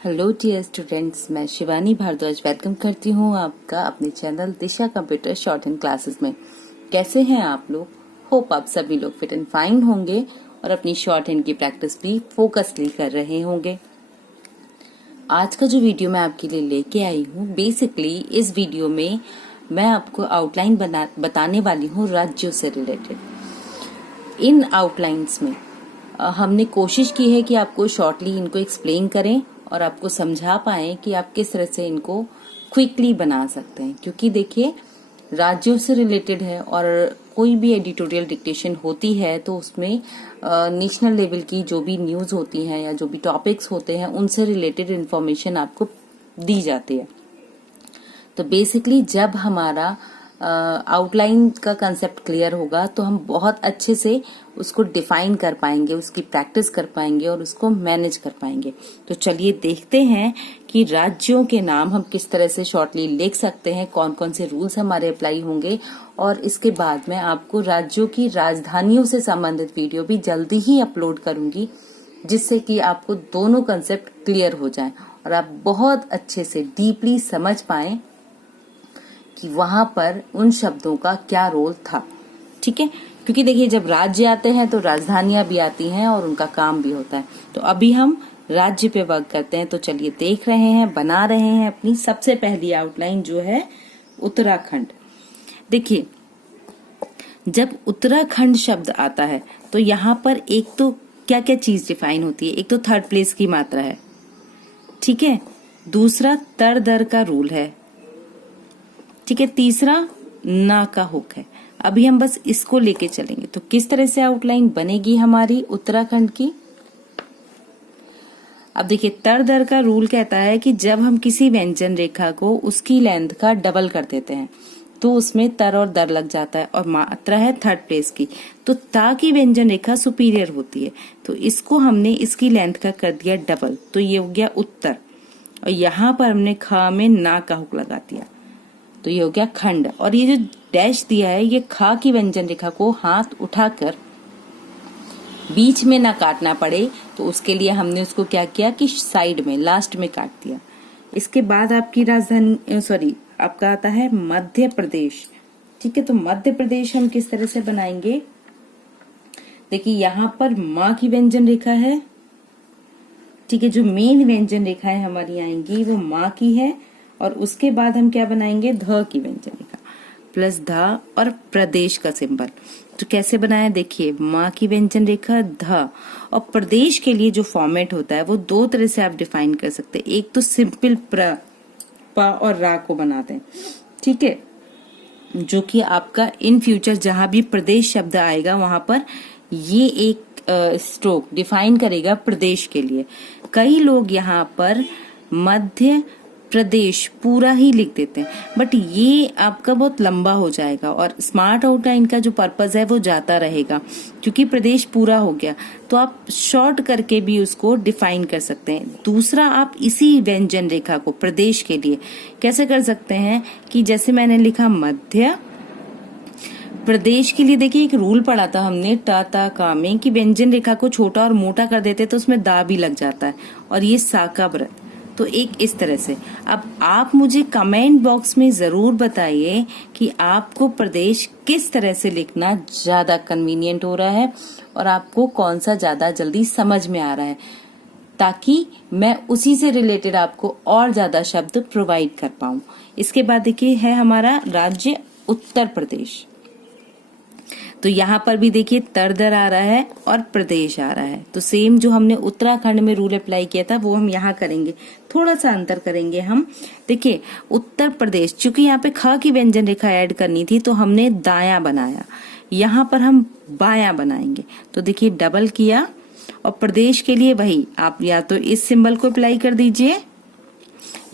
Hello dear students, मैं Shivani Bhardwaj welcome करती हूँ आपका अपने चैनल दिशा कंप्यूटर शॉर्ट हैंड क्लासेस में। कैसे हैं आप लोग? होप आप सभी लोग फिट एंड फाइन होंगे और अपनी शॉर्ट हैंड की प्रैक्टिस भी फोकसली कर रहे होंगे। आज का जो वीडियो मैं आपके लिए लेके आई हूँ, बेसिकली इस वीडियो में मैं आपको आउटलाइन बताने वाली हूँ राज्यों से रिलेटेड। इन आउटलाइंस में हमने कोशिश की है कि आपको शॉर्टली इनको एक्सप्लेन करें और आपको समझा पाएं कि आप किस तरह से इनको क्विकली बना सकते हैं, क्योंकि देखिए राज्यों से रिलेटेड है और कोई भी एडिटोरियल डिक्टेशन होती है तो उसमें नेशनल लेवल की जो भी न्यूज होती हैं या जो भी टॉपिक्स होते हैं उनसे रिलेटेड इंफॉर्मेशन आपको दी जाती है। तो बेसिकली जब हमारा आउटलाइन का कंसेप्ट क्लियर होगा तो हम बहुत अच्छे से उसको डिफाइन कर पाएंगे, उसकी प्रैक्टिस कर पाएंगे और उसको मैनेज कर पाएंगे। तो चलिए देखते हैं कि राज्यों के नाम हम किस तरह से शॉर्टली लिख सकते हैं, कौन कौन से रूल्स हमारे अप्लाई होंगे। और इसके बाद मैं आपको राज्यों की राजधानियों से संबंधित वीडियो भी जल्दी ही अपलोड करूंगी, जिससे कि आपको दोनों कंसेप्ट क्लियर हो जाएं और आप बहुत अच्छे से डीपली समझ पाएं कि वहां पर उन शब्दों का क्या रोल था। ठीक है, क्योंकि देखिए जब राज्य आते हैं तो राजधानियां भी आती हैं और उनका काम भी होता है। तो अभी हम राज्य पे वर्क करते हैं। तो चलिए देख रहे हैं, बना रहे हैं अपनी सबसे पहली आउटलाइन जो है उत्तराखंड। देखिए जब उत्तराखंड शब्द आता है तो यहाँ पर एक तो क्या क्या चीज डिफाइन होती है। एक तो थर्ड प्लेस की मात्रा है, ठीक है। दूसरा तर दर का रूल है, ठीक है। तीसरा ना का हुक है। अभी हम बस इसको लेके चलेंगे तो किस तरह से आउटलाइन बनेगी हमारी उत्तराखंड की। अब देखिए तर दर का रूल कहता है कि जब हम किसी व्यंजन रेखा को उसकी लेंथ का डबल कर देते हैं तो उसमें तर और दर लग जाता है और मात्रा है थर्ड प्लेस की। तो ता की व्यंजन रेखा सुपीरियर होती है, तो इसको हमने इसकी लेंथ का कर दिया डबल, तो ये हो गया उत्तर। और यहाँ पर हमने खा में ना का हुक लगा दिया तो ये हो गया खंड। और ये जो डैश दिया है ये खा की व्यंजन रेखा को हाथ उठाकर बीच में ना काटना पड़े, तो उसके लिए हमने उसको क्या किया कि साइड में लास्ट में काट दिया। इसके बाद आपकी राजधानी आपका आता है मध्य प्रदेश, ठीक है। तो मध्य प्रदेश हम किस तरह से बनाएंगे, देखिए यहाँ पर माँ की व्यंजन रेखा है, ठीक है। जो मेन व्यंजन रेखाएं हमारी आएंगी वो माँ की है और उसके बाद हम क्या बनाएंगे ध की व्यंजन रेखा प्लस ध और प्रदेश का सिंबल। तो कैसे बनाया, देखिए माँ की व्यंजन रेखा ध और प्रदेश के लिए जो फॉर्मेट होता है वो दो तरह से आप डिफाइन कर सकते हैं। एक तो सिंपल प्र प और रा को बनाते हैं, ठीक है, जो कि आपका इन फ्यूचर जहां भी प्रदेश शब्द आएगा वहां पर ये एक स्ट्रोक डिफाइन करेगा प्रदेश के लिए। कई लोग यहाँ पर मध्य प्रदेश पूरा ही लिख देते हैं, बट ये आपका बहुत लंबा हो जाएगा और स्मार्ट आउटलाइन का जो पर्पज है वो जाता रहेगा, क्योंकि प्रदेश पूरा हो गया। तो आप शॉर्ट करके भी उसको डिफाइन कर सकते हैं। दूसरा, आप इसी व्यंजन रेखा को प्रदेश के लिए कैसे कर सकते हैं कि जैसे मैंने लिखा मध्य प्रदेश के लिए, देखिए एक रूल पढ़ा था हमने टा ता का में कि व्यंजन रेखा को छोटा और मोटा कर देते तो उसमें दा भी लग जाता है और ये सा का व्रत। तो एक इस तरह से। अब आप मुझे कमेंट बॉक्स में जरूर बताइए कि आपको प्रदेश किस तरह से लिखना ज्यादा कन्वीनियंट हो रहा है और आपको कौन सा ज्यादा जल्दी समझ में आ रहा है, ताकि मैं उसी से रिलेटेड आपको और ज्यादा शब्द प्रोवाइड कर पाऊं। इसके बाद देखिए है हमारा राज्य उत्तर प्रदेश। तो यहाँ पर भी देखिए तर दर आ रहा है और प्रदेश आ रहा है। तो सेम जो हमने उत्तराखंड में रूल अप्लाई किया था वो हम यहाँ करेंगे, थोड़ा सा अंतर करेंगे हम। देखिए उत्तर प्रदेश, चूंकि यहाँ पे ख की व्यंजन रेखा ऐड करनी थी तो हमने दायां बनाया, यहाँ पर हम बायां बनाएंगे। तो देखिए डबल किया और प्रदेश के लिए वही आप या तो इस सिंबल को अप्लाई कर दीजिए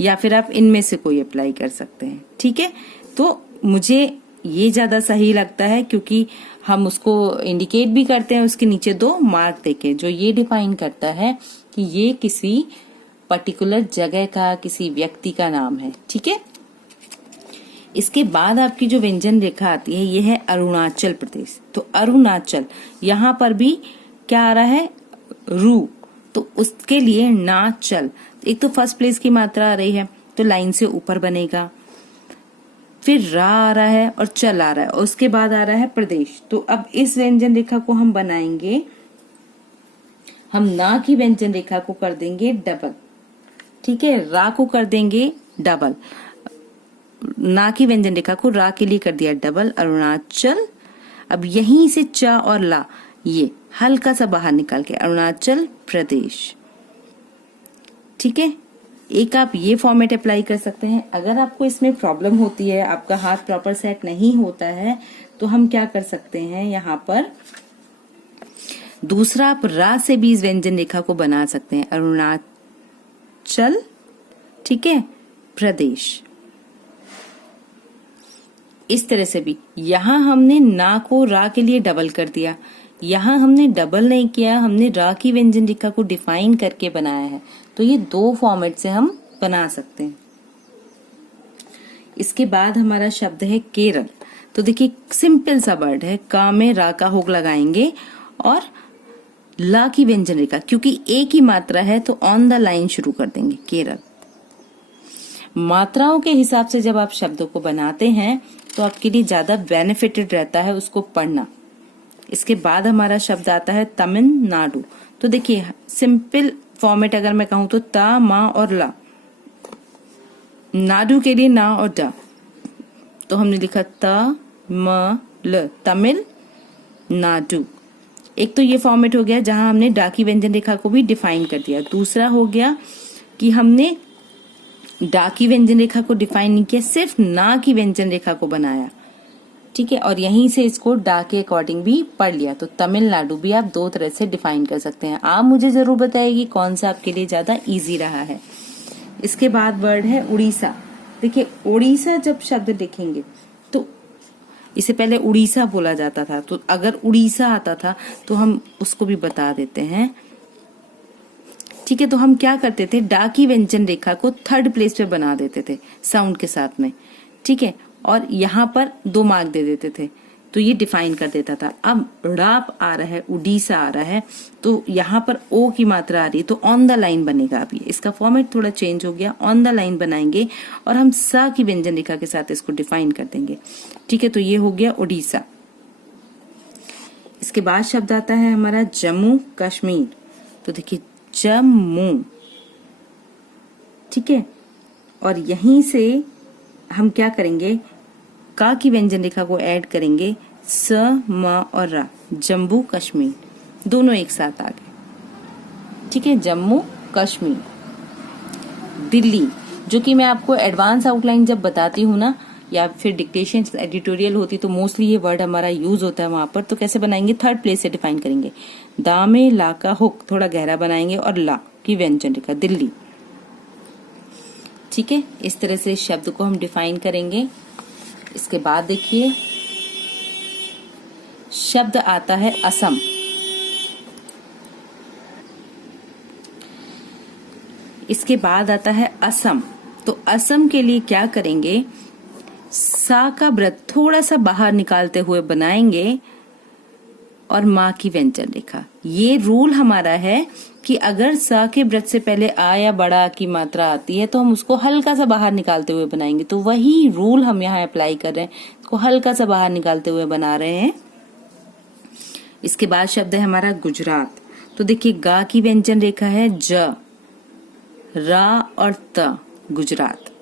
या फिर आप इनमें से कोई अप्लाई कर सकते हैं, ठीक है। तो मुझे ये ज्यादा सही लगता है क्योंकि हम उसको इंडिकेट भी करते हैं उसके नीचे दो मार्क देके, जो ये डिफाइन करता है कि ये किसी पर्टिकुलर जगह का, किसी व्यक्ति का नाम है, ठीक है। इसके बाद आपकी जो व्यंजन रेखा आती है ये है अरुणाचल प्रदेश। तो अरुणाचल, यहाँ पर भी क्या आ रहा है रू, तो उसके लिए ना चल, एक तो फर्स्ट प्लेस की मात्रा आ रही है तो लाइन से ऊपर बनेगा, फिर रा आ रहा है और चल आ रहा है और उसके बाद आ रहा है प्रदेश। तो अब इस व्यंजन रेखा को हम बनाएंगे, हम ना की व्यंजन रेखा को कर देंगे डबल, ठीक है, रा को कर देंगे डबल, ना की व्यंजन रेखा को रा के लिए कर दिया डबल, अरुणाचल। अब यहीं से च और ला ये हल्का सा बाहर निकाल के अरुणाचल प्रदेश, ठीक है। एक आप ये फॉर्मेट अप्लाई कर सकते हैं। अगर आपको इसमें प्रॉब्लम होती है, आपका हाथ प्रॉपर सेट नहीं होता है, तो हम क्या कर सकते हैं, यहाँ पर दूसरा आप रा से भी इस व्यंजन रेखा को बना सकते हैं, अरुणाचल, ठीक है, प्रदेश। इस तरह से भी यहां हमने ना को रा के लिए डबल कर दिया, यहां हमने डबल नहीं किया, हमने रा की व्यंजन रेखा को डिफाइन करके बनाया है। तो ये दो फॉर्मेट से हम बना सकते हैं। इसके बाद हमारा शब्द है केरल। तो देखिए सिंपल सा वर्ड है, का में रा का होक लगाएंगे और ला की व्यंजन रेखा, क्योंकि एक ही मात्रा है तो ऑन द लाइन शुरू कर देंगे केरल। मात्राओं के हिसाब से जब आप शब्दों को बनाते हैं तो आपके लिए ज्यादा बेनिफिटेड रहता है उसको पढ़ना। इसके बाद हमारा शब्द आता है तमिलनाडु। तो देखिए सिंपल फॉर्मेट अगर मैं कहूं तो ता, मा और ला, नाडु के लिए ना और डा, तो हमने लिखा त म ल, तमिल नाडु। एक तो ये फॉर्मेट हो गया जहां हमने डा की व्यंजन रेखा को भी डिफाइन कर दिया। दूसरा हो गया कि हमने डा की व्यंजन रेखा को डिफाइन नहीं किया, सिर्फ ना की व्यंजन रेखा को बनाया, ठीक है, और यहीं से इसको डा के अकॉर्डिंग भी पढ़ लिया। तो तमिलनाडु भी आप दो तरह से डिफाइन कर सकते हैं। आप मुझे जरूर बताइए कौन सा आपके लिए ज्यादा इजी रहा है। इसके बाद वर्ड है उड़ीसा। देखिए उड़ीसा जब शब्द लिखेंगे तो इसे पहले उड़ीसा बोला जाता था, तो अगर उड़ीसा आता था तो हम उसको भी बता देते हैं, ठीक है। तो हम क्या करते थे, डा की व्यंजन रेखा को थर्ड प्लेस पे बना देते थे साउंड के साथ में, ठीक है, और यहाँ पर 2 मार्क दे देते थे, तो ये डिफाइन कर देता था। अब राप आ रहा है, उड़ीसा आ रहा है, तो यहाँ पर ओ की मात्रा आ रही है तो ऑन द लाइन बनेगा। अब ये इसका फॉर्मेट थोड़ा चेंज हो गया, ऑन द लाइन बनाएंगे और हम सा की व्यंजन रेखा के साथ इसको डिफाइन कर देंगे, ठीक है। तो ये हो गया उड़ीसा। इसके बाद शब्द आता है हमारा जम्मू कश्मीर। तो देखिए जम्मू, ठीक है, और यहीं से हम क्या करेंगे, का की व्यंजन रेखा को ऐड करेंगे, स म और रा, जम्मू कश्मीर, दोनों एक साथ आ गए, ठीक है, जम्मू कश्मीर। दिल्ली, जो कि मैं आपको एडवांस आउटलाइन जब बताती हूँ ना, या फिर डिक्टेशन एडिटोरियल होती तो मोस्टली ये वर्ड हमारा यूज होता है वहां पर। तो कैसे बनाएंगे, थर्ड प्लेस से डिफाइन करेंगे, दा में ला का हुक थोड़ा गहरा बनाएंगे और ला की व्यंजन रेखा, दिल्ली, ठीक है। इस तरह से शब्द को हम डिफाइन करेंगे। इसके बाद देखिए शब्द आता है असम। इसके बाद आता है असम। तो असम के लिए क्या करेंगे, सा का व्रत थोड़ा सा बाहर निकालते हुए बनाएंगे और माँ की व्यंजन रेखा। ये रूल हमारा है कि अगर सा के व्रत से पहले आ या बड़ा की मात्रा आती है तो हम उसको हल्का सा बाहर निकालते हुए बनाएंगे। तो वही रूल हम यहाँ अप्लाई कर रहे हैं, उसको हल्का सा बाहर निकालते हुए बना रहे हैं। इसके बाद शब्द है हमारा गुजरात। तो देखिए गा की व्यंजन रेखा है ज, रा और त, गुजरात।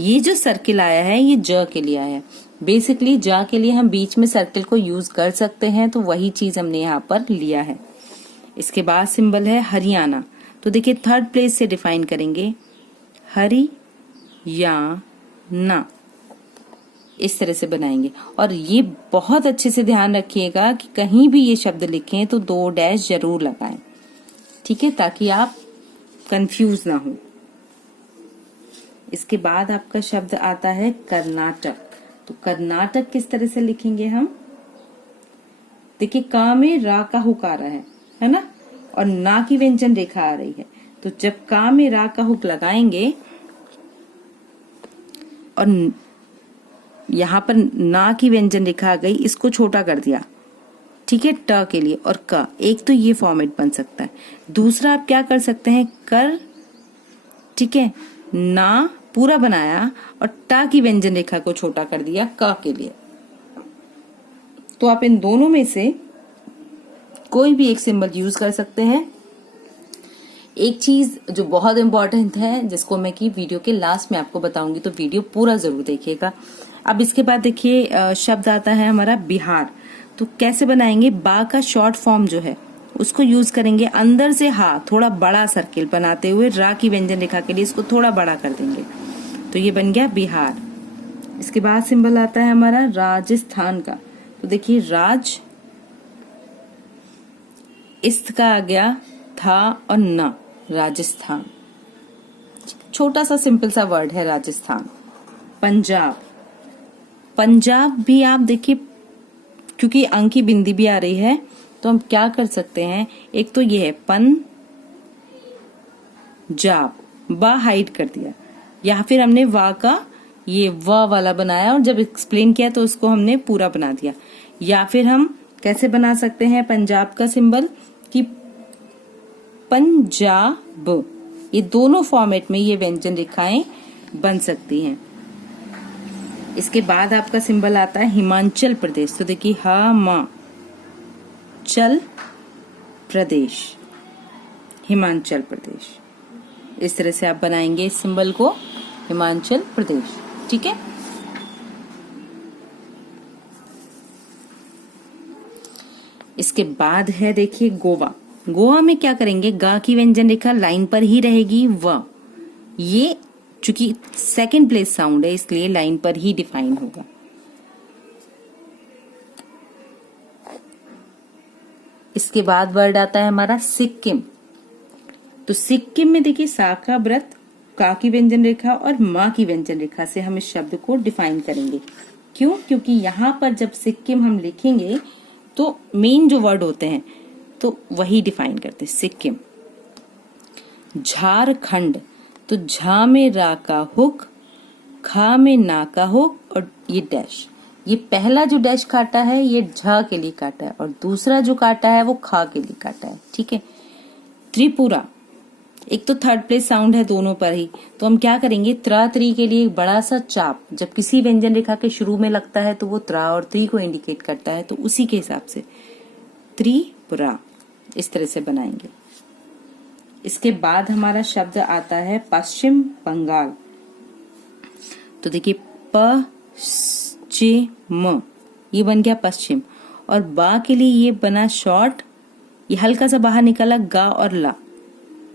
ये जो सर्किल आया है ये ज के लिए आया है। बेसिकली जा के लिए हम बीच में सर्किल को यूज कर सकते हैं, तो वही चीज हमने यहाँ पर लिया है। इसके बाद सिंबल है हरियाणा। तो देखिए थर्ड प्लेस से डिफाइन करेंगे, हरि या ना, इस तरह से बनाएंगे। और ये बहुत अच्छे से ध्यान रखिएगा कि कहीं भी ये शब्द लिखें तो 2 डैश जरूर लगाएं, ठीक है, ताकि आप कंफ्यूज ना हो। इसके बाद आपका शब्द आता है कर्नाटक। तो कर्नाटक किस तरह से लिखेंगे हम, देखिए का में रा का हुक आ रहा है ना, और ना की व्यंजन रेखा आ रही है। तो जब का में रा का हुक लगाएंगे और यहाँ पर ना की व्यंजन रेखा आ गई, इसको छोटा कर दिया, ठीक है, ट के लिए और क, एक तो ये फॉर्मेट बन सकता है। दूसरा आप क्या कर सकते हैं, कर, ठीक है, ना पूरा बनाया और टा की व्यंजन रेखा को छोटा कर दिया क के लिए। तो आप इन दोनों में से कोई भी एक सिंबल यूज कर सकते हैं। एक चीज जो बहुत इंपॉर्टेंट है, जिसको मैं कि वीडियो के लास्ट में आपको बताऊंगी, तो वीडियो पूरा जरूर देखिएगा। अब इसके बाद देखिए शब्द आता है हमारा बिहार। तो कैसे बनाएंगे, बा का शॉर्ट फॉर्म जो है उसको यूज करेंगे, अंदर से हा थोड़ा बड़ा सर्किल बनाते हुए रा की व्यंजन रेखा के लिए इसको थोड़ा बड़ा कर देंगे, तो ये बन गया बिहार। इसके बाद सिंबल आता है हमारा राजस्थान का। तो देखिए राज, इस्त का आ गया था और न, राजस्थान। छोटा सा सिंपल सा वर्ड है राजस्थान। पंजाब, पंजाब भी आप देखिए, क्योंकि अंक की बिंदी भी आ रही है तो हम क्या कर सकते हैं, एक तो ये है पन जाब, बा हाइड कर दिया, या फिर हमने वा का ये व वाला बनाया और जब एक्सप्लेन किया तो उसको हमने पूरा बना दिया। या फिर हम कैसे बना सकते हैं पंजाब का सिंबल कि पंजाब, ये दोनों फॉर्मेट में ये व्यंजन रेखाएं बन सकती हैं। इसके बाद आपका सिंबल आता है हिमाचल प्रदेश। तो देखिए हा मा चल प्रदेश, हिमाचल प्रदेश। इस तरह से आप बनाएंगे इस सिंबल को, हिमाचल प्रदेश, ठीक है। इसके बाद है देखिए गोवा। गोवा में क्या करेंगे, गा की व्यंजन रेखा लाइन पर ही रहेगी, व ये चूंकि सेकंड प्लेस साउंड है इसलिए लाइन पर ही डिफाइन होगा। इसके बाद वर्ड आता है हमारा सिक्किम। तो सिक्किम में देखिए सा का व्रत, का की व्यंजन रेखा और माँ की व्यंजन रेखा से हम इस शब्द को डिफाइन करेंगे। क्यों, क्योंकि यहाँ पर जब सिक्किम हम लिखेंगे तो मेन जो वर्ड होते हैं तो वही डिफाइन करते हैं। सिक्किम। झारखंड, तो झा में रा का हुक, खा में ना का हुक और ये डैश, ये पहला जो डैश काटा है ये झा के लिए काटा है और दूसरा जो काटा है वो खा के लिए काटा है, ठीक है। त्रिपुरा, एक तो थर्ड प्लेस साउंड है दोनों पर ही, तो हम क्या करेंगे, त्रा त्री के लिए एक बड़ा सा चाप जब किसी व्यंजन रेखा के शुरू में लगता है तो वो त्रा और त्री को इंडिकेट करता है, तो उसी के हिसाब से त्रिपुरा इस तरह से बनाएंगे। इसके बाद हमारा शब्द आता है पश्चिम बंगाल। तो देखिए पश्चिम, ये बन गया पश्चिम और बा के लिए ये बना शॉर्ट, ये हल्का सा बाहर निकला गा और ला,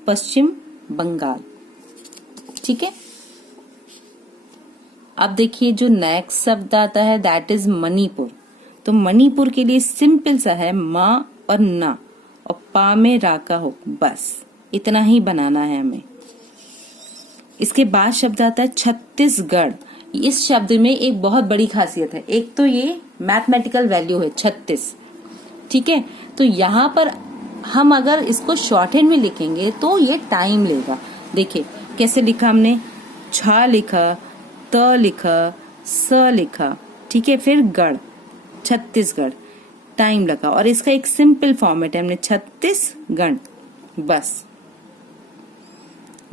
पश्चिम बंगाल, ठीक है। अब देखिए जो नेक्स्ट शब्द आता है दैट इज मणिपुर। तो मणिपुर के लिए सिंपल सा है मा और ना और पा में रा का हो, बस इतना ही बनाना है हमें। इसके बाद शब्द आता है छत्तीसगढ़। इस शब्द में एक बहुत बड़ी खासियत है, एक तो ये मैथमेटिकल वैल्यू है 36, ठीक है। तो यहाँ पर हम अगर इसको शॉर्ट हैंड में लिखेंगे तो ये टाइम लेगा। देखिए कैसे लिखा हमने, छा लिखा, त लिखा, स लिखा, ठीक है, फिर गढ़, छत्तीसगढ़, टाइम लगा। और इसका एक सिंपल फॉर्मेट है, हमने छत्तीसगढ़, बस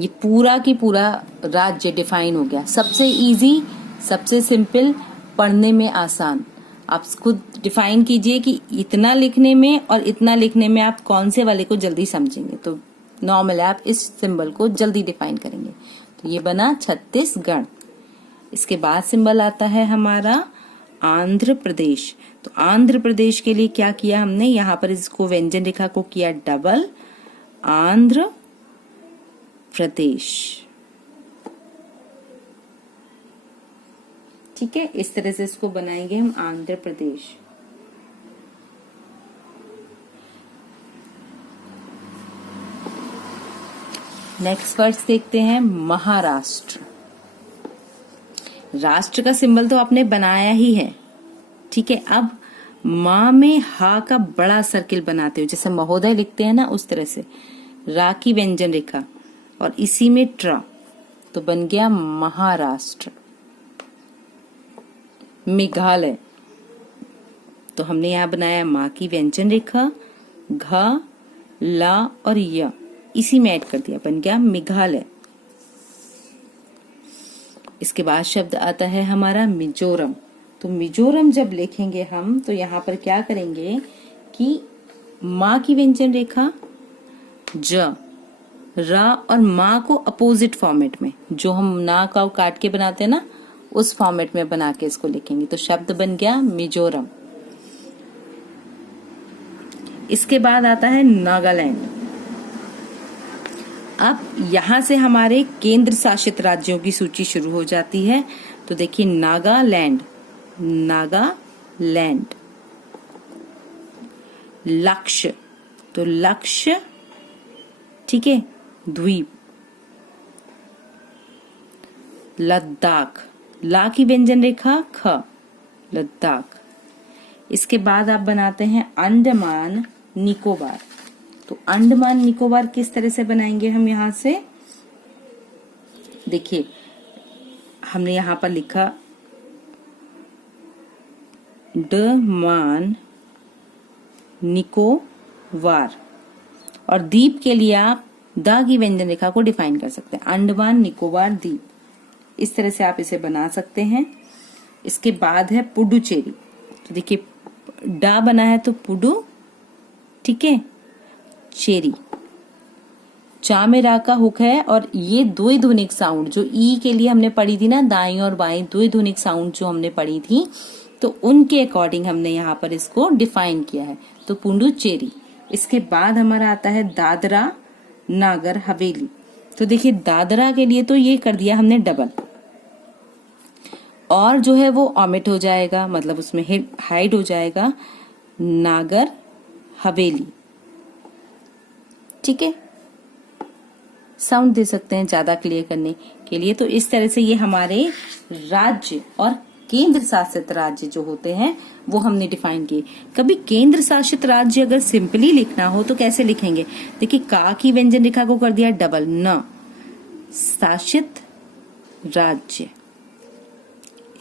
ये पूरा की पूरा राज्य डिफाइन हो गया। सबसे इजी, सबसे सिंपल, पढ़ने में आसान। आप खुद डिफाइन कीजिए कि इतना लिखने में और इतना लिखने में आप कौन से वाले को जल्दी समझेंगे, तो नॉर्मल आप इस सिंबल को जल्दी डिफाइन करेंगे। तो ये बना छत्तीसगढ़। इसके बाद सिंबल आता है हमारा आंध्र प्रदेश। तो आंध्र प्रदेश के लिए क्या किया हमने, यहाँ पर इसको व्यंजन रेखा को किया डबल, आंध्र प्रदेश, ठीक है। इस तरह से इसको बनाएंगे हम आंध्र प्रदेश। नेक्स्ट वर्ड देखते हैं महाराष्ट्र। राष्ट्र का सिंबल तो आपने बनाया ही है, ठीक है। अब माँ में हा का बड़ा सर्किल बनाते हो, जैसे महोदय लिखते हैं ना उस तरह से, रा की व्यंजन रेखा और इसी में ट्रा, तो बन गया महाराष्ट्र। मेघालय, तो हमने यहाँ बनाया माँ की व्यंजन रेखा, घ, ला और य इसी में ऐड कर दिया, बन गया मेघालय। इसके बाद शब्द आता है हमारा मिजोरम। तो मिजोरम जब लिखेंगे हम तो यहाँ पर क्या करेंगे कि माँ की व्यंजन रेखा, ज, रा और माँ को अपोजिट फॉर्मेट में, जो हम ना का काट के बनाते हैं ना, उस फॉर्मेट में बना के इसको लिखेंगे। तो शब्द बन गया मिजोरम। इसके बाद आता है नागालैंड। अब यहां से हमारे केंद्र शासित राज्यों की सूची शुरू हो जाती है। तो देखिए नागालैंड, नागालैंड। लक्ष्य, तो लक्ष्य, ठीक है, द्वीप। लद्दाख, ला की व्यंजन रेखा, ख, लद्दाख। इसके बाद आप बनाते हैं अंडमान निकोबार। तो अंडमान निकोबार किस तरह से बनाएंगे हम यहां से, देखिए हमने यहां पर लिखा अंडमान निकोबार, और द्वीप के लिए आप द की व्यंजन रेखा को डिफाइन कर सकते हैं, अंडमान निकोबार द्वीप। इस तरह से आप इसे बना सकते हैं। इसके बाद है पुडुचेरी। तो देखिए डा बना है तो पुडु, ठीक है, चेरी। चा में रा का हुक है, और ये द्विध्वनिक साउंड जो ई के लिए हमने पढ़ी थी ना, दाई और बाई द्विध्वनिक साउंड जो हमने पढ़ी थी, तो उनके अकॉर्डिंग हमने यहाँ पर इसको डिफाइन किया है। तो पुडुचेरी। इसके बाद हमारा आता है दादरा नागर हवेली। तो देखिए दादरा के लिए तो ये कर दिया हमने डबल, और जो है वो ऑमिट हो जाएगा, मतलब उसमें हाइड हो जाएगा, नागर हवेली, ठीक है। साउंड दे सकते हैं ज्यादा क्लियर करने के लिए। तो इस तरह से ये हमारे राज्य और केंद्र शासित राज्य जो होते हैं वो हमने डिफाइन किए। कभी केंद्र शासित राज्य अगर सिंपली लिखना हो तो कैसे लिखेंगे, देखिए का की व्यंजन रेखा को कर दिया डबल, न, शासित राज्य,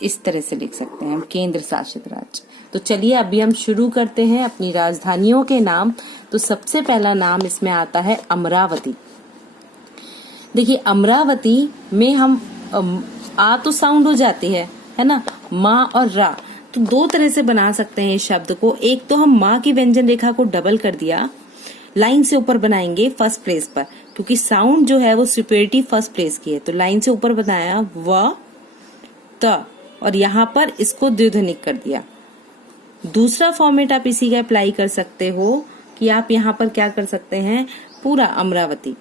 इस तरह से लिख सकते हैं हम केंद्र शासित राज्य। तो चलिए अभी हम शुरू करते हैं अपनी राजधानियों के नाम। तो सबसे पहला नाम इसमें आता है अमरावती। देखिए अमरावती में हम आ तो साउंड हो जाती है ना, माँ और रा। तो दो तरह से बना सकते हैं इस शब्द को। एक तो हम माँ की व्यंजन रेखा को डबल कर दिया, लाइन से ऊपर बनाएंगे फर्स्ट प्लेस पर, क्योंकि साउंड जो है वो सुपेरिटी फर्स्ट प्लेस की है। तो लाइन से ऊपर बनाया व त, और यहाँ पर इसको द्विध्वनिक कर दिया। दूसरा फॉर्मेट आप इसी का अप्लाई कर सकते हो कि आप यहाँ पर क्या कर सकते हैं, पूरा अमरावती।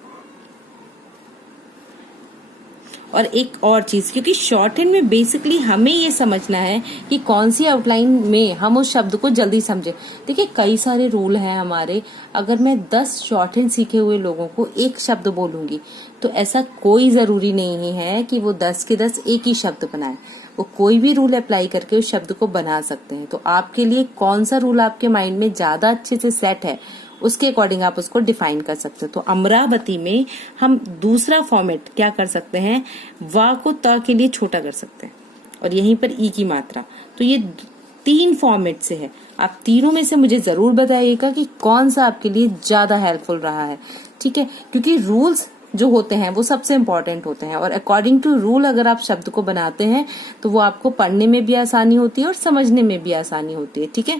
और एक और चीज, क्योंकि शॉर्ट हैंड में बेसिकली हमें ये समझना है कि कौन सी आउटलाइन में हम उस शब्द को जल्दी समझे। देखिए कई सारे रूल हैं हमारे। अगर मैं 10 शॉर्ट हैंड सीखे हुए लोगों को एक शब्द बोलूंगी तो ऐसा कोई जरूरी नहीं है कि वो 10 के 10 एक ही शब्द बनाए। वो कोई भी रूल अप्लाई करके उस शब्द को बना सकते हैं। तो आपके लिए कौन सा रूल आपके माइंड में ज्यादा अच्छे से सेट है, उसके अकॉर्डिंग आप उसको डिफाइन कर सकते हो। तो अमरावती में हम दूसरा फॉर्मेट क्या कर सकते हैं, वा को त के लिए छोटा कर सकते हैं, और यहीं पर ई की मात्रा। तो ये 3 फॉर्मेट से है। आप तीनों में से मुझे जरूर बताइएगा कि कौन सा आपके लिए ज्यादा हेल्पफुल रहा है, ठीक है। क्योंकि रूल्स जो होते हैं वो सबसे इम्पोर्टेंट होते हैं, और अकॉर्डिंग टू रूल अगर आप शब्द को बनाते हैं तो वो आपको पढ़ने में भी आसानी होती है और समझने में भी आसानी होती है, ठीक है।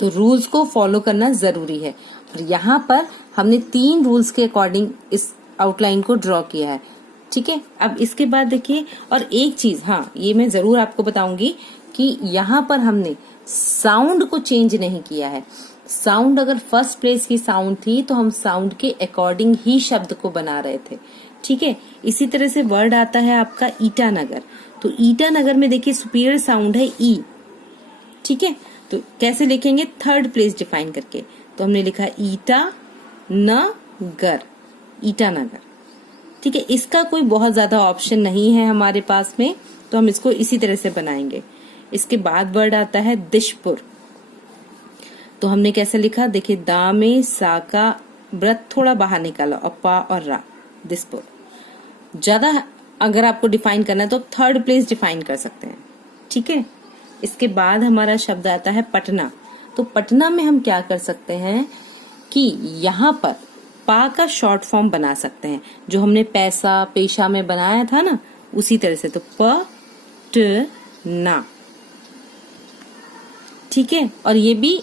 तो रूल्स को फॉलो करना जरूरी है। और यहाँ पर हमने 3 रूल्स के अकॉर्डिंग इस आउटलाइन को ड्रॉ किया है, ठीक है। अब इसके बाद देखिए, और एक चीज, हाँ ये मैं जरूर आपको बताऊंगी कि यहाँ पर हमने साउंड को चेंज नहीं किया है। साउंड अगर फर्स्ट प्लेस की साउंड थी तो हम साउंड के अकॉर्डिंग ही शब्द को बना रहे थे, ठीक है। इसी तरह से वर्ड आता है आपका ईटानगर। तो ईटानगर में देखिए सुपीरियर साउंड है ई, ठीक है। तो कैसे लिखेंगे, थर्ड प्लेस डिफाइन करके। तो हमने लिखा ईटा न गर, ईटानगर, ठीक है। इसका कोई बहुत ज्यादा ऑप्शन नहीं है हमारे पास में, तो हम इसको इसी तरह से बनाएंगे। इसके बाद वर्ड आता है दिशपुर। तो हमने कैसे लिखा, देखिए दा में सा का व्रत थोड़ा बाहर निकाला और पा और रा, दिशपुर। ज्यादा अगर आपको डिफाइन करना है तो थर्ड प्लेस डिफाइन कर सकते हैं, ठीक है। इसके बाद हमारा शब्द आता है पटना। तो पटना में हम क्या कर सकते हैं कि यहाँ पर पा का शॉर्ट फॉर्म बना सकते हैं, जो हमने पैसा पेशा में बनाया था ना, उसी तरह से। तो प ट ना, ठीक है। और ये भी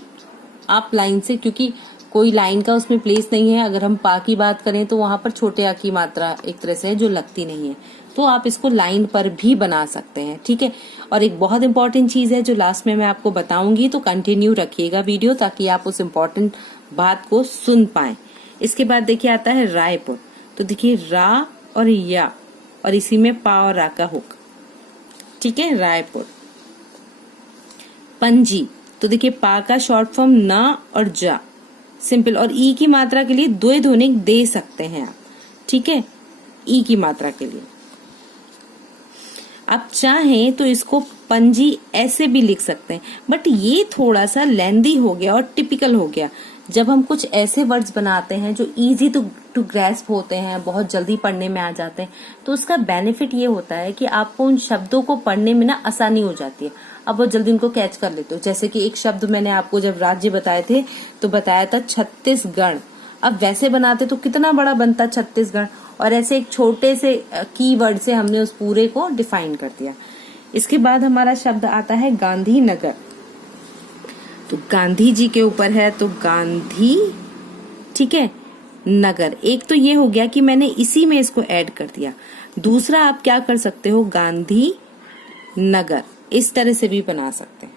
आप लाइन से, क्योंकि कोई लाइन का उसमें प्लेस नहीं है, अगर हम पा की बात करें तो वहां पर छोटे आ की मात्रा एक तरह से है जो लगती नहीं है, तो आप इसको लाइन पर भी बना सकते हैं, ठीक है। और एक बहुत इंपॉर्टेंट चीज है जो लास्ट में मैं आपको बताऊंगी, तो कंटिन्यू रखिएगा वीडियो ताकि आप उस इम्पोर्टेंट बात को सुन पाए। इसके बाद देखिए आता है रायपुर। तो देखिए रा और या, और इसी में पा और रा का होगा, ठीक है, रायपुर। पंजी। तो देखिए पा का शॉर्ट फॉर्म ना और जा, सिंपल। और ई की मात्रा के लिए द्विध्वनिक दे सकते हैं आप, ठीक है, ई की मात्रा के लिए। आप चाहें तो इसको पंजी ऐसे भी लिख सकते हैं, बट ये थोड़ा सा लेंदी हो गया और टिपिकल हो गया। जब हम कुछ ऐसे वर्ड्स बनाते हैं जो इजी टू ग्रैस्प होते हैं, बहुत जल्दी पढ़ने में आ जाते हैं, तो उसका बेनिफिट ये होता है कि आपको उन शब्दों को पढ़ने में ना आसानी हो जाती है। अब वो जल्दी उनको कैच कर लेते हो। जैसे कि एक शब्द मैंने आपको जब राज्य बताए थे तो बताया था छत्तीसगढ़। अब वैसे बनाते तो कितना बड़ा बनता छत्तीसगढ़, और ऐसे एक छोटे से कीवर्ड से हमने उस पूरे को डिफाइन कर दिया। इसके बाद हमारा शब्द आता है गांधीनगर। तो गांधी जी के ऊपर है, तो गांधी, ठीक है, नगर। एक तो ये हो गया कि मैंने इसी में इसको ऐड कर दिया। दूसरा आप क्या कर सकते हो, गांधी नगर इस तरह से भी बना सकते हैं,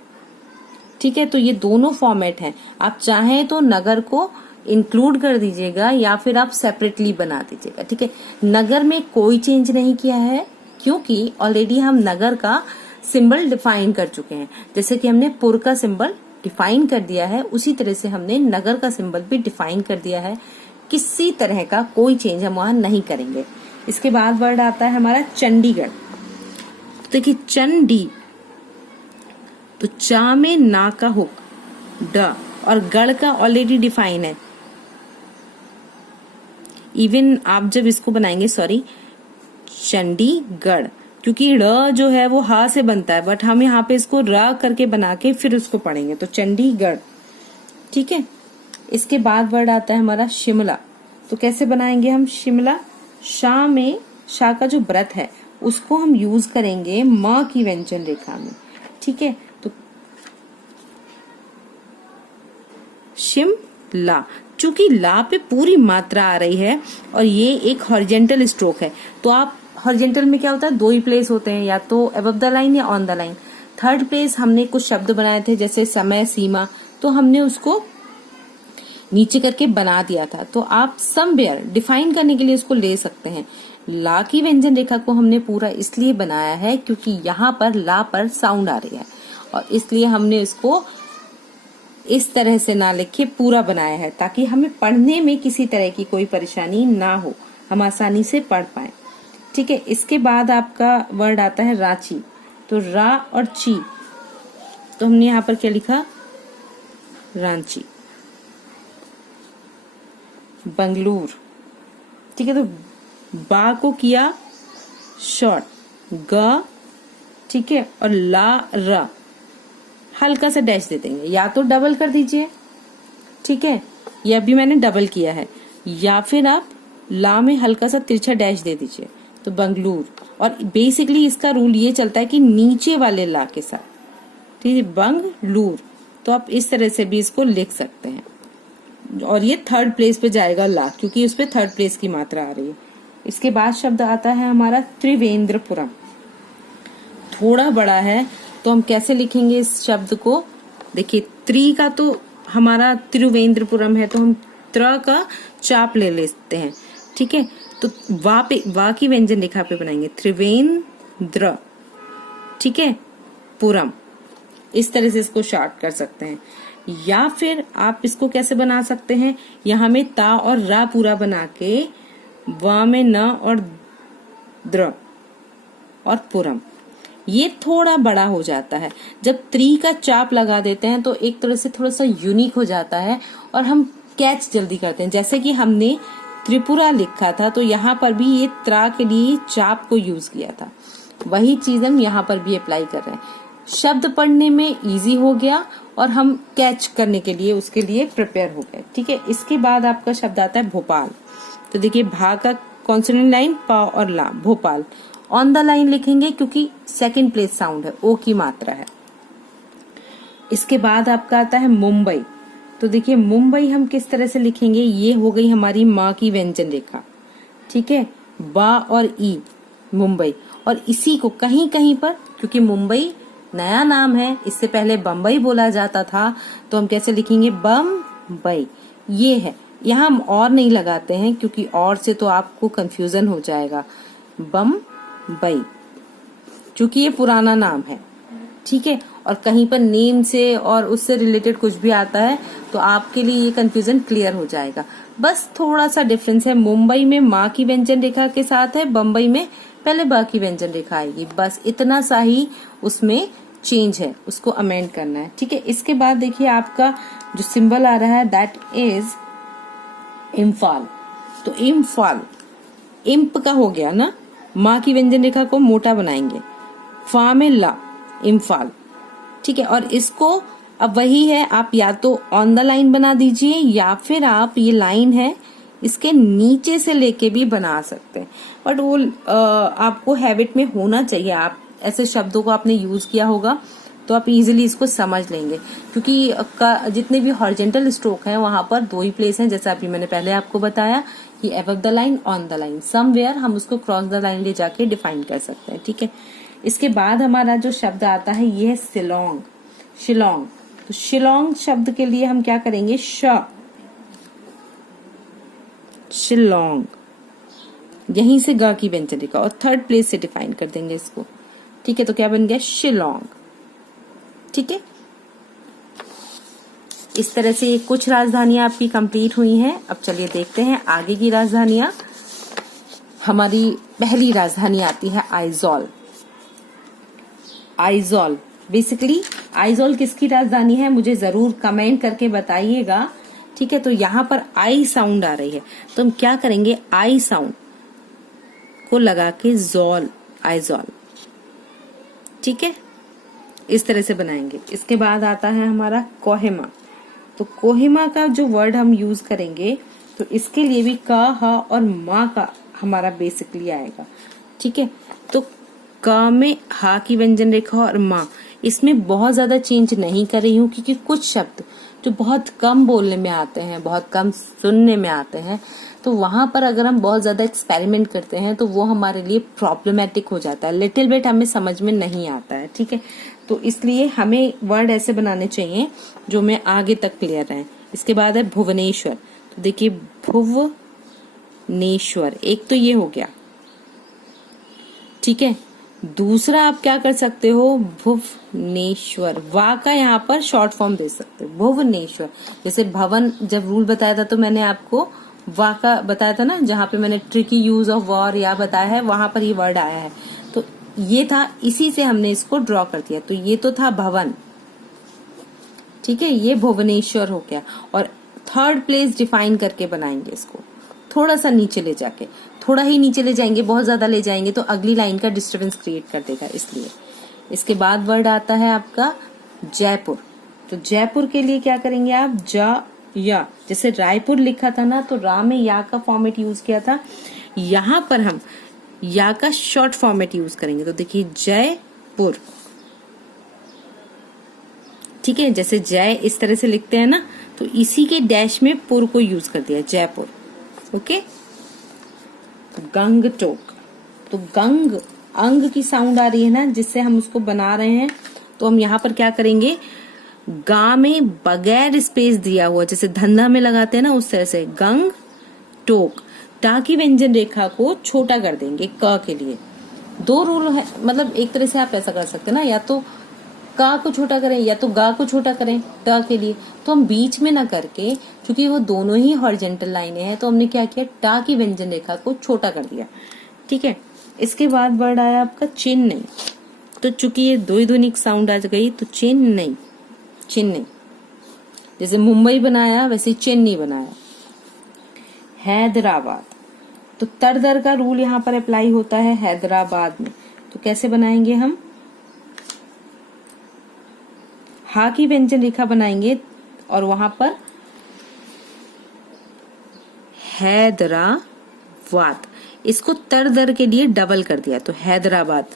ठीक है। तो ये दोनों फॉर्मेट हैं। आप चाहें तो नगर को इंक्लूड कर दीजिएगा या फिर आप सेपरेटली बना दीजिएगा, ठीक है। नगर में कोई चेंज नहीं किया है क्योंकि ऑलरेडी हम नगर का सिंबल डिफाइन कर चुके हैं। जैसे कि हमने पुर का सिंबल डिफाइन कर दिया है, उसी तरह से हमने नगर का सिंबल भी डिफाइन कर दिया है। किसी तरह का कोई चेंज हम वहां नहीं करेंगे। इसके बाद वर्ड आता है हमारा चंडीगढ़। देखिए चंडी, तो चा में ना का हुक, ड, और गढ़ का ऑलरेडी डिफाइन है। इवन आप जब इसको बनाएंगे, सॉरी, चंडीगढ़, क्योंकि र जो है वो हा से बनता है, बट हम यहाँ पे इसको र करके बना के फिर उसको पढ़ेंगे, तो चंडीगढ़, ठीक है। इसके बाद वर्ड आता है हमारा शिमला। तो कैसे बनाएंगे हम शिमला, शाह में, शाह का जो व्रत है उसको हम यूज करेंगे माँ की व्यंजन रेखा में, ठीक है। तो शिमला, चूंकि ला पे पूरी मात्रा आ रही है और ये एक हॉरिजेंटल स्ट्रोक है, तो आप हॉरिजेंटल में क्या होता है, दो ही प्लेस होते हैं, या तो अबव द लाइन या on the line. Third place हमने कुछ शब्द बनाए थे जैसे समय, सीमा, तो हमने उसको नीचे करके बना दिया था। तो आप समवेयर डिफाइन करने के लिए इसको ले सकते हैं। ला की व्यंजन रेखा को हमने पूरा इसलिए बनाया है क्योंकि यहाँ पर ला पर साउंड आ रही है, और इसलिए हमने इसको इस तरह से ना लिखे पूरा बनाया है ताकि हमें पढ़ने में किसी तरह की कोई परेशानी ना हो, हम आसानी से पढ़ पाए, ठीक है। इसके बाद आपका वर्ड आता है रांची। तो रा और ची, तो हमने यहाँ पर क्या लिखा, रांची। बंगलूर, ठीक है। तो बा को किया शॉर्ट, ग, ठीक है, और ला रा हल्का सा डैश दे देंगे, या तो डबल कर दीजिए, ठीक है, यह भी मैंने डबल किया है, या फिर आप ला में हल्का सा तिरछा डैश दे दीजिए, तो बंगलूर। और बेसिकली इसका रूल ये चलता है कि नीचे वाले ला के साथ, ठीक है, बंगलूर। तो आप इस तरह से भी इसको लिख सकते हैं, और ये थर्ड प्लेस पे जाएगा ला, क्योंकि उस पे थर्ड प्लेस की मात्रा आ रही है। इसके बाद शब्द आता है हमारा त्रिवेंद्रपुरम। थोड़ा बड़ा है, तो हम कैसे लिखेंगे इस शब्द को, देखिए त्रि का तो हमारा त्रिवेंद्रपुरम है, तो हम त्र का चाप ले लेते हैं, ठीक है। तो वा की व्यंजन रेखा पे बनाएंगे त्रिवेंद्र, ठीक है, पुरम। इस तरह से इसको शॉर्ट कर सकते हैं। या फिर आप इसको कैसे बना सकते हैं, यहाँ में ता और रा पूरा बना के वा में न और द्र और पुरम, ये थोड़ा बड़ा हो जाता है। जब त्रि का चाप लगा देते हैं तो एक तरह से थोड़ा सा यूनिक हो जाता है और हम कैच जल्दी करते हैं। जैसे कि हमने त्रिपुरा लिखा था तो यहाँ पर भी ये त्रा के लिए चाप को यूज किया था, वही चीज हम यहाँ पर भी अप्लाई कर रहे हैं। शब्द पढ़ने में इजी हो गया और हम कैच करने के लिए उसके लिए प्रिपेयर हो गए। ठीक है, इसके बाद आपका शब्द आता है भोपाल। तो देखिए भा का कॉन्सोनेंट लाइन, पा और ला, भोपाल। ऑन द लाइन लिखेंगे क्योंकि सेकंड प्लेस साउंड है, ओ की मात्रा है। इसके बाद आपका आता है मुंबई। तो देखिए मुंबई हम किस तरह से लिखेंगे, ये हो गई हमारी माँ की व्यंजन रेखा। ठीक है, बा और ई, मुंबई। और इसी को कहीं कहीं पर, क्योंकि मुंबई नया नाम है, इससे पहले बम्बई बोला जाता था, तो हम कैसे लिखेंगे, बम्बई। ये है, यहाँ हम और नहीं लगाते हैं क्योंकि और से तो आपको कंफ्यूजन हो जाएगा। बम्बई, क्योंकि ये पुराना नाम है। ठीक है, और कहीं पर नेम से और उससे रिलेटेड कुछ भी आता है तो आपके लिए ये कंफ्यूजन क्लियर हो जाएगा। बस थोड़ा सा डिफरेंस है, मुंबई में माँ की व्यंजन रेखा के साथ है, बम्बई में पहले बा की व्यंजन रेखा आएगी। बस इतना सा ही उसमें चेंज है, उसको अमेंड करना है। ठीक है, इसके बाद देखिए आपका जो सिंबल आ रहा है दैट इज इम्फाल। तो इम्फाल, इम्प का हो गया ना, माँ की व्यंजन रेखा को मोटा बनाएंगे, फा में ला, इम्फाल। ठीक है, और इसको अब वही है, आप या तो ऑन द लाइन बना दीजिए या फिर आप ये लाइन है इसके नीचे से लेके भी बना सकते हैं, बट वो आपको हैबिट में होना चाहिए। आप ऐसे शब्दों को आपने यूज किया होगा तो आप इजीली इसको समझ लेंगे, क्योंकि जितने भी हॉरिजॉन्टल स्ट्रोक हैं वहां पर दो ही प्लेस हैं, जैसा अभी मैंने पहले आपको बताया कि above the line, on the line, somewhere हम उसको क्रॉस द लाइन ले जाके डिफाइन कर सकते हैं। ठीक है, इसके बाद हमारा जो शब्द आता है ये है शिलोंग। शिलोंग, तो शिलोंग शब्द के लिए हम क्या करेंगे, शिलोंग, यहीं से गा की व्यंजन रेखा और थर्ड प्लेस से डिफाइन कर देंगे इसको। ठीक है, तो क्या बन गया, शिलोंग। ठीक है, इस तरह से ये कुछ राजधानियां आपकी कंप्लीट हुई हैं। अब चलिए देखते हैं आगे की राजधानियां। हमारी पहली राजधानी आती है आइजॉल। आइजॉल, बेसिकली आइजॉल किसकी राजधानी है मुझे जरूर कमेंट करके बताइएगा। ठीक है, तो यहाँ पर आई साउंड आ रही है, तो हम क्या करेंगे, आई साउंड को लगा के जॉल, आइजॉल। ठीक है, इस तरह से बनाएंगे। इसके बाद आता है हमारा कोहिमा। तो कोहिमा का जो वर्ड हम यूज करेंगे तो इसके लिए भी का, हा और मा का हमारा बेसिकली आएगा। ठीक है, तो का में हा की व्यंजन रेखा और मा, इसमें बहुत ज्यादा चेंज नहीं कर रही हूँ क्योंकि कुछ शब्द जो बहुत कम बोलने में आते हैं, बहुत कम सुनने में आते हैं, तो वहां पर अगर हम बहुत ज्यादा एक्सपेरिमेंट करते हैं तो वो हमारे लिए प्रॉब्लमेटिक हो जाता है, लिटिल बिट हमें समझ में नहीं आता है। ठीक है, तो इसलिए हमें वर्ड ऐसे बनाने चाहिए जो में आगे तक क्लियर रहे। इसके बाद है भुवनेश्वर। तो देखिए भुवनेश्वर, एक तो ये हो गया। ठीक है, दूसरा आप क्या कर सकते हो, भुवनेश्वर, वा का यहाँ पर शॉर्ट फॉर्म दे सकते हो, भुवनेश्वर। जैसे भवन जब रूल बताया था तो मैंने आपको वा का बताया था ना, जहाँ पे मैंने ट्रिकी यूज ऑफ वॉर या बताया है वहां पर ये वर्ड आया है, तो ये था, इसी से हमने इसको ड्रॉ कर दिया। तो ये तो था भवन। ठीक है, ये भुवनेश्वर हो गया, और थर्ड प्लेस डिफाइन करके बनाएंगे इसको, थोड़ा सा नीचे ले जाके, थोड़ा ही नीचे ले जाएंगे, बहुत ज्यादा ले जाएंगे तो अगली लाइन का डिस्टर्बेंस क्रिएट कर देगा, इसलिए। इसके बाद वर्ड आता है आपका जयपुर। तो जयपुर के लिए क्या करेंगे आप, जा या, जैसे रायपुर लिखा था ना तो रा में या का फॉर्मेट यूज किया था, यहां पर हम या का शॉर्ट फॉर्मेट यूज करेंगे। तो देखिए जयपुर। ठीक है, जैसे जय इस तरह से लिखते हैं ना, तो इसी के डैश में पुर को यूज कर दिया, जयपुर। ओके, गंगटोक। तो गंग, अंग की साउंड आ रही है ना, जिससे हम उसको बना रहे हैं, तो हम यहाँ पर क्या करेंगे, गा में बगैर स्पेस दिया हुआ, जैसे धंधा में लगाते हैं ना उस तरह से, गंग टोक। टा की व्यंजन रेखा को छोटा कर देंगे क के लिए। दो रूल है, मतलब एक तरह से आप ऐसा कर सकते हैं ना, या तो का को छोटा करें या तो गा को छोटा करें ट के लिए। तो हम बीच में ना करके, क्योंकि वो दोनों ही हॉरिजॉन्टल लाइनें हैं, तो हमने क्या किया, टा की व्यंजन रेखा को छोटा कर दिया। ठीक है, इसके बाद वर्ड आया आपका चेन्नई। तो चूंकि ये दो ही ध्वनिक साउंड आ गई, तो चेन्नई, चेन्नई, जैसे मुंबई बनाया वैसे चेन्नई बनाया। हैदराबाद। तो तर दर का रूल यहाँ पर अप्लाई होता है हैदराबाद में, तो कैसे बनाएंगे हम, हा की व्यंजन रेखा बनाएंगे और वहां पर हैदराबाद, इसको तर दर के लिए डबल कर दिया तो हैदराबाद।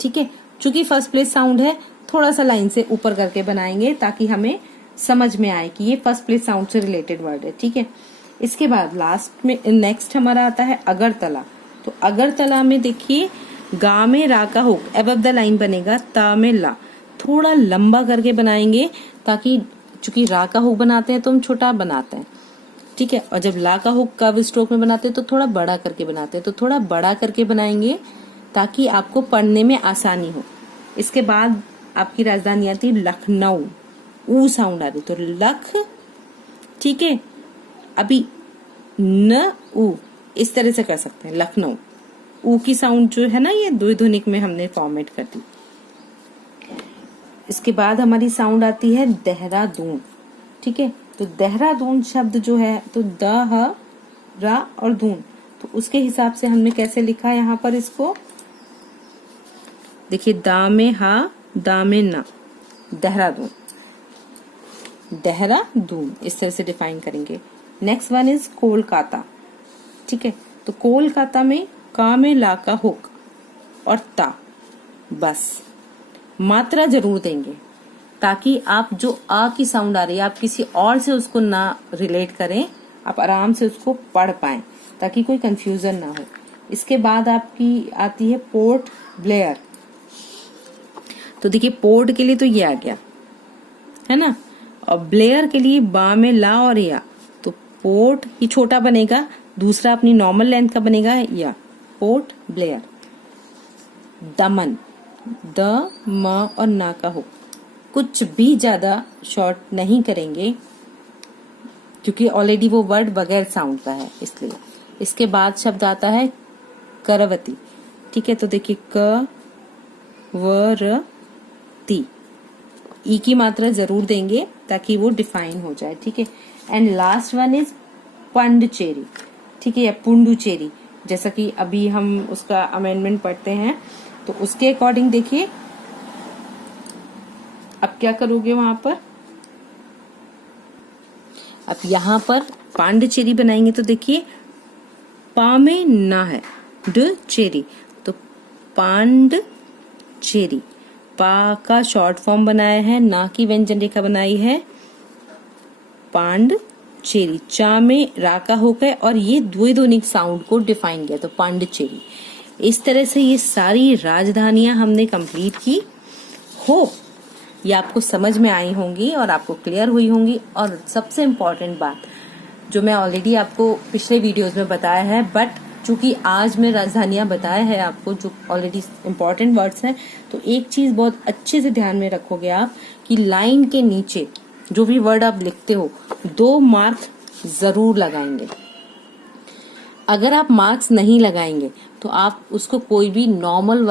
ठीक है, चूंकि फर्स्ट प्लेस साउंड है थोड़ा सा लाइन से ऊपर करके बनाएंगे ताकि हमें समझ में आए कि ये फर्स्ट प्लेस साउंड से रिलेटेड वर्ड है। ठीक है, इसके बाद लास्ट में नेक्स्ट हमारा आता है अगरतला। तो अगरतला में देखिए गा में रा का हुक अबव द लाइन बनेगा, ता में ला थोड़ा लंबा करके बनाएंगे ताकि चूंकि रा का हुक बनाते हैं तो हम छोटा बनाते हैं। ठीक है, और जब ला का हुक कर्व स्ट्रोक में बनाते हैं तो थोड़ा बड़ा करके बनाते हैं, तो थोड़ा बड़ा करके बनाएंगे ताकि आपको पढ़ने में आसानी हो। इसके बाद आपकी राजधानी आती है लखनऊ, ऊ साउंड आ रही तो लख। ठीक है, अभी न ऊ इस तरह से कर सकते हैं, लखनऊ। ऊ की साउंड जो है ना ये द्विध्वनिक में हमने फॉर्मेट कर दी। इसके बाद हमारी साउंड आती है देहरादून। ठीक है, तो देहरादून शब्द जो है तो द ह रा और दून, तो उसके हिसाब से हमने कैसे लिखा है यहाँ पर इसको देखिए, दा में हा दा में ना, देहरादून, देहरादून इस तरह से डिफाइन करेंगे। Next one is Kolkata. ठीक है, तो कोलकाता में का में ला का हुक और ता, बस मात्रा जरूर देंगे ताकि आप जो आ की साउंड आ रही है आप किसी और से उसको ना रिलेट करें, आप आराम से उसको पढ़ पाएं ताकि कोई कंफ्यूजन ना हो। इसके बाद आपकी आती है पोर्ट ब्लेयर। तो देखिए पोर्ट के लिए तो ये आ गया है ना, और ब्लेयर के लिए बा में ला और या, तो पोर्ट ही छोटा बनेगा, दूसरा अपनी नॉर्मल लेंथ का बनेगा या, पोर्ट ब्लेयर। दमन, द म और ना का हो, कुछ भी ज्यादा शॉर्ट नहीं करेंगे क्योंकि ऑलरेडी वो वर्ड बगैर साउंड का है इसलिए। इसके बाद शब्द आता है करवती। ठीक है, तो देखिए क व र ती, ई की मात्रा जरूर देंगे ताकि वो डिफाइन हो जाए। ठीक है, एंड लास्ट वन इज पंडचेरी। ठीक है, या पुंडुचेरी, जैसा कि अभी हम उसका अमेंडमेंट पढ़ते हैं तो उसके अकॉर्डिंग देखिए अब क्या करोगे वहां पर, अब यहाँ पर पांडचेरी बनाएंगे तो देखिए पा में ना है, ड चेरी, तो पांडचेरी, पा का शॉर्ट फॉर्म बनाया है, ना की व्यंजन रेखा बनाई है, पांडचेरी, चा में रा का होकर है और ये द्विध्वनिक साउंड को डिफाइन किया तो पांडचेरी। इस तरह से ये सारी राजधानियां हमने कंप्लीट की। होप ये आपको समझ में आई होंगी और आपको क्लियर हुई होंगी। और सबसे इम्पोर्टेंट बात जो मैं ऑलरेडी आपको पिछले वीडियोस में बताया है, बट चूंकि आज मैं राजधानियां बताया है आपको जो ऑलरेडी इम्पोर्टेंट वर्ड्स हैं, तो एक चीज बहुत अच्छे से ध्यान में रखोगे आप कि लाइन के नीचे जो भी वर्ड आप लिखते हो 2 मार्क जरूर लगाएंगे। अगर आप मार्क्स नहीं लगाएंगे तो आप उसको कोई भी नॉर्मल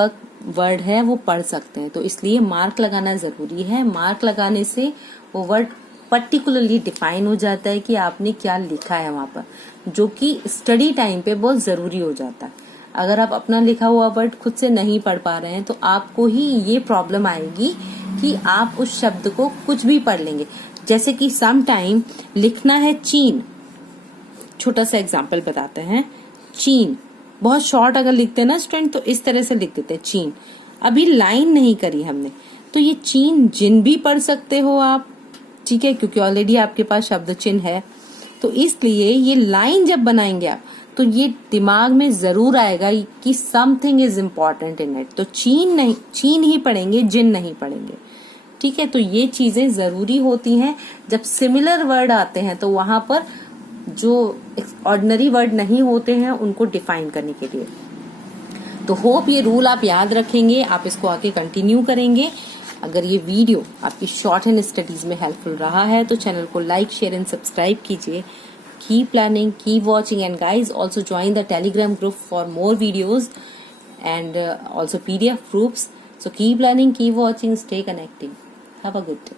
वर्ड है वो पढ़ सकते हैं, तो इसलिए मार्क लगाना जरूरी है। मार्क लगाने से वो वर्ड पर्टिकुलरली डिफाइन हो जाता है कि आपने क्या लिखा है वहां पर, जो कि स्टडी टाइम पे बहुत जरूरी हो जाता है। अगर आप अपना लिखा हुआ वर्ड खुद से नहीं पढ़ पा रहे हैं तो आपको ही ये प्रॉब्लम आएगी कि आप उस शब्द को कुछ भी पढ़ लेंगे। जैसे कि सम टाइम लिखना है चीन, छोटा सा एग्जाम्पल बताते हैं, चीन बहुत शॉर्ट अगर लिखते हैं ना स्टूडेंट तो इस तरह से लिख देते हैं चीन, अभी लाइन नहीं करी हमने, तो ये चीन जिन भी पढ़ सकते हो आप। ठीक है, क्योंकि ऑलरेडी आपके पास शब्द चिन्ह है, तो इसलिए ये लाइन जब बनाएंगे आप तो ये दिमाग में जरूर आएगा कि something is important in it. तो चीन नहीं, चीन ही पढ़ेंगे, जिन नहीं पढ़ेंगे। ठीक है, तो ये चीजें जरूरी होती हैं। जब सिमिलर वर्ड आते हैं तो वहां पर जो ऑर्डिनरी वर्ड नहीं होते हैं उनको डिफाइन करने के लिए। तो होप ये रूल आप याद रखेंगे, आप इसको आगे कंटिन्यू करेंगे। अगर ये वीडियो आपकी शॉर्ट हैंड स्टडीज में हेल्पफुल रहा है तो चैनल को लाइक, शेयर एंड सब्सक्राइब कीजिए। Keep learning, keep watching, and guys also join the Telegram group for more videos and also PDF proofs. So keep learning, keep watching, stay connecting. Have a good day.